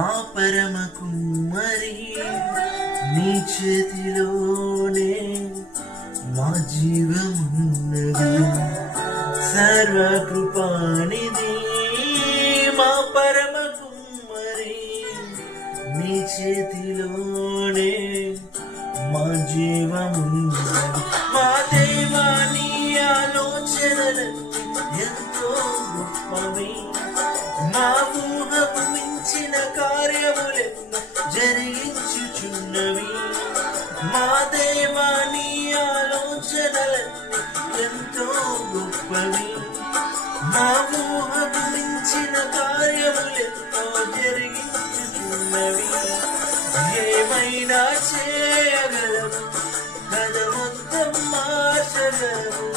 మా పరమ కుమ్మరి నీ చేతిలోనే మా జీవమున్నది. సర్వకృపానిధి మా పరమ కుమ్మరి నీ చేతిలోనే మా జీవమున్నది. మా దేవా నీ ఆలోచనలన్నీ ఎంతో గొప్పవి, మా ఊహకు మించిన కార్యములెన్నో జరిగించుచున్నవి. మా దేవా నీ ఆలోచనలన్నీ ఎంతో గొప్పవి, మా ఊహకు మించిన కార్యములెన్నో జరిగించుచున్నవి. ఏమైనా చేయగలవు, కథ మొత్తం మార్చగలవు.